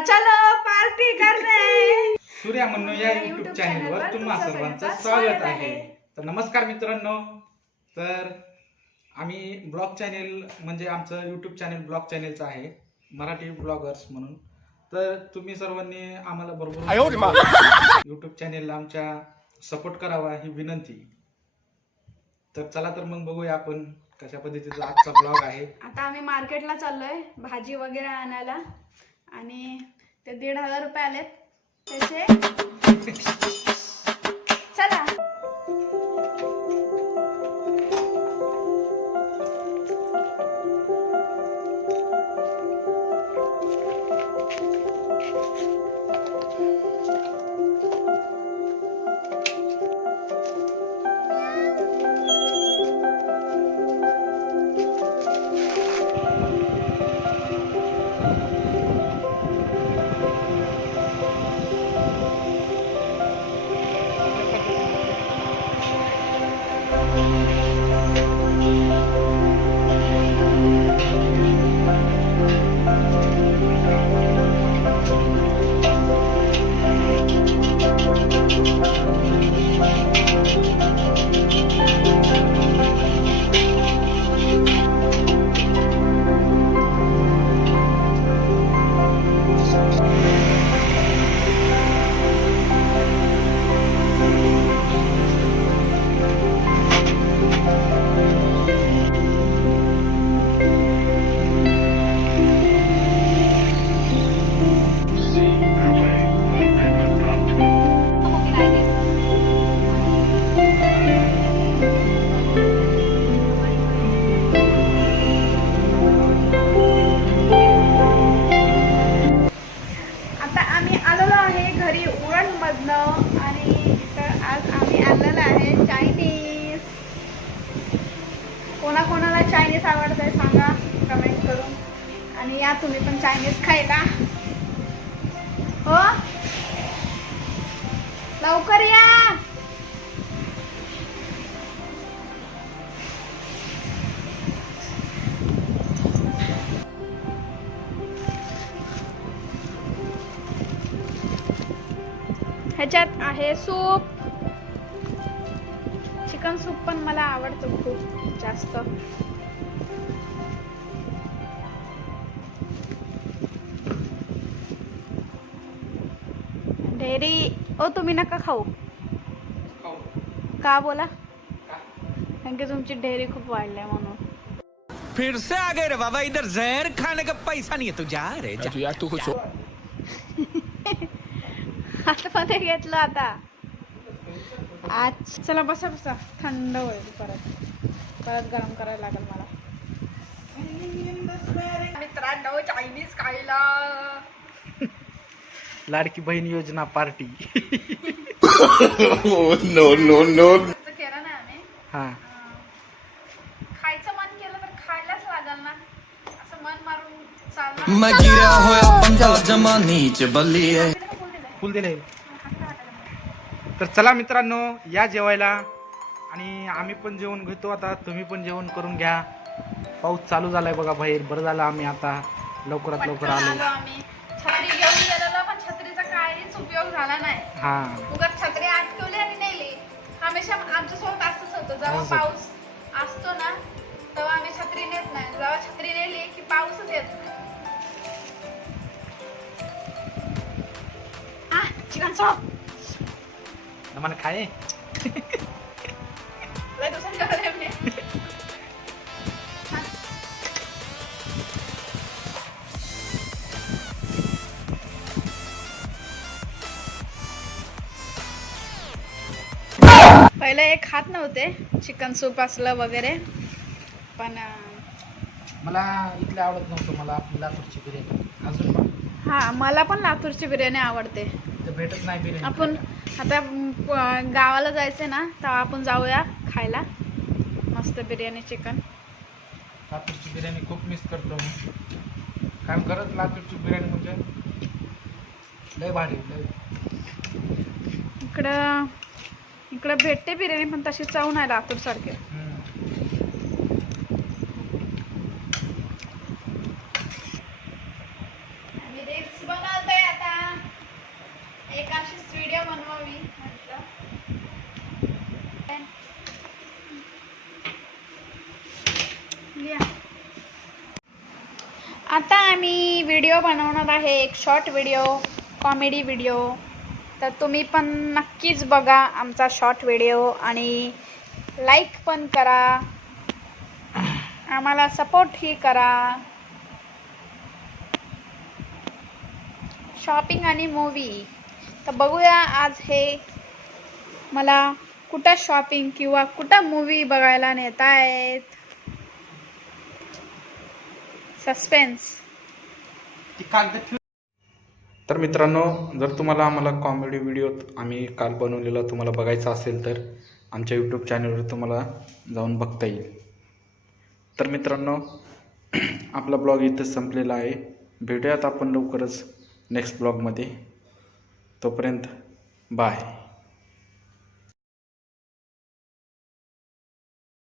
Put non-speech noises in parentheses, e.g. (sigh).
चलो पार्टी करणे सूर्या म्हणून या YouTube युट्यूब चॅनेलवर वर तुम्हा तुमचं सर्वांचं स्वागत आहे. तर नमस्कार मित्रांनो. तर आम्ही ब्लॉग चॅनेल म्हणजे आमचं युट्यूब चॅनेल ब्लॉग चॅनेलचं आहे. मराठी ब्लॉगर्स म्हणून. तर तुम्ही सर्वांनी आम्हाला बरोबर युट्यूब चॅनेलला आमच्या सपोर्ट करावा ही विनंती. तर चला तर मग बघूया आपण कशा पद्धतीचा आजचा ब्लॉग आहे. आता आम्ही मार्केटला चाललोय. भाजी वगैरे आणायला. आणि ते दीड हजार रुपये आलेत. त्याचे या तुम्ही पण चायनीज खायला. हो? लवकर या. ह्याच्यात आहे सूप. चिकन सूप पण मला आवडतं खूप जास्त. ढेरी ओ तुम्ही नका खाऊ. का बोला? कारण की तुमची ढेरी खूप वाढल्या म्हणून. फिर से आ गए रे बाबा इधर जहर खाने का पैसा नहीं है तू जा रे जा. यार तू कुछ आतमध्ये (laughs) घेतलं आता. आज चला बसा बसा. थंड होईल परत. परत गरम करायला लागेल मला. मित्रांनो चायनीज खायला. (laughs) लाडकी बहीण योजना पार्टी नो नो नो असं केलं ना आम्ही हा अं, खायचं मन केलं तर खायलाच लागल ना असं मन मारून चालणार ਮੈਂ ਗਿਰਿਆ ਹੋਇਆ ਬੰਦਾ ਜਮਾਨੀ ਚ ਬੱਲੀ ਏ फुल दिले तर चला मित्रांनो या जेवायला आणि आम्ही पण जेवण घेतो आता तुम्ही पण जेवण करून घ्या पाऊस चालू झालाय बघा बाहेर बरं झालं आम्ही आता लवकरात लवकर पटकन आलो आलो आम्ही झाला नाही. उगाच छत्री अटकवली आणि नेली. हमेशा आमच्यासोबत असंच होतं. जेव्हा. पाऊस असतो ना तेव्हा आम्ही छत्री नेत नाही. जेव्हा छत्री नेली की पाऊसच येत नाही. खाय. पहिले एक खात नव्हते. चिकन सूप असलं वगैरे. पण मला इथले आवडत नव्हतं. मला आपली लातूरची बिर्याणी. अजून पण. हा मला पण लातूरची बिर्याणी आवडते. भेटत नाही बिर्याणी आपण आता प- गावाला जायचं ना तेव्हा आपण जाऊया खायला. मस्त बिर्याणी चिकन. लातूरची बिर्याणी खूप मिस करतो मी. कारण खरंच लातूरची बिर्याणी म्हणजे लय भारी लय. इकडं इकडे भेटते बिर्याणी पण तशी चव नाही लातूर सारखे. आता. एक अशीच व्हिडिओ बनवावी आता आम्ही व्हिडिओ बनवणार आहे एक शॉर्ट व्हिडिओ कॉमेडी व्हिडिओ तर तुम्ही पण नक्कीच बघा आमचा शॉर्ट व्हिडिओ आणि लाईक पण करा. आम्हाला सपोर्टही करा. शॉपिंग आणि मूवी तर बघूया आज हे मला कुठं शॉपिंग किंवा कुठं मूवी बघायला नेत आहेत सस्पेन्स तर मित्रांनो जर तुम्हाला आम्हाला कॉमेडी व्हिडिओ आम्ही काल बनवलेला तुम्हाला बघायचा असेल तर आमच्या यूट्यूब चॅनलवर तुम्हाला जाऊन बघता येईल. तर मित्रांनो (clears throat) आपला ब्लॉग इथंच संपलेला आहे. भेटूयात आपण लवकरच नेक्स्ट ब्लॉगमध्ये तोपर्यंत बाय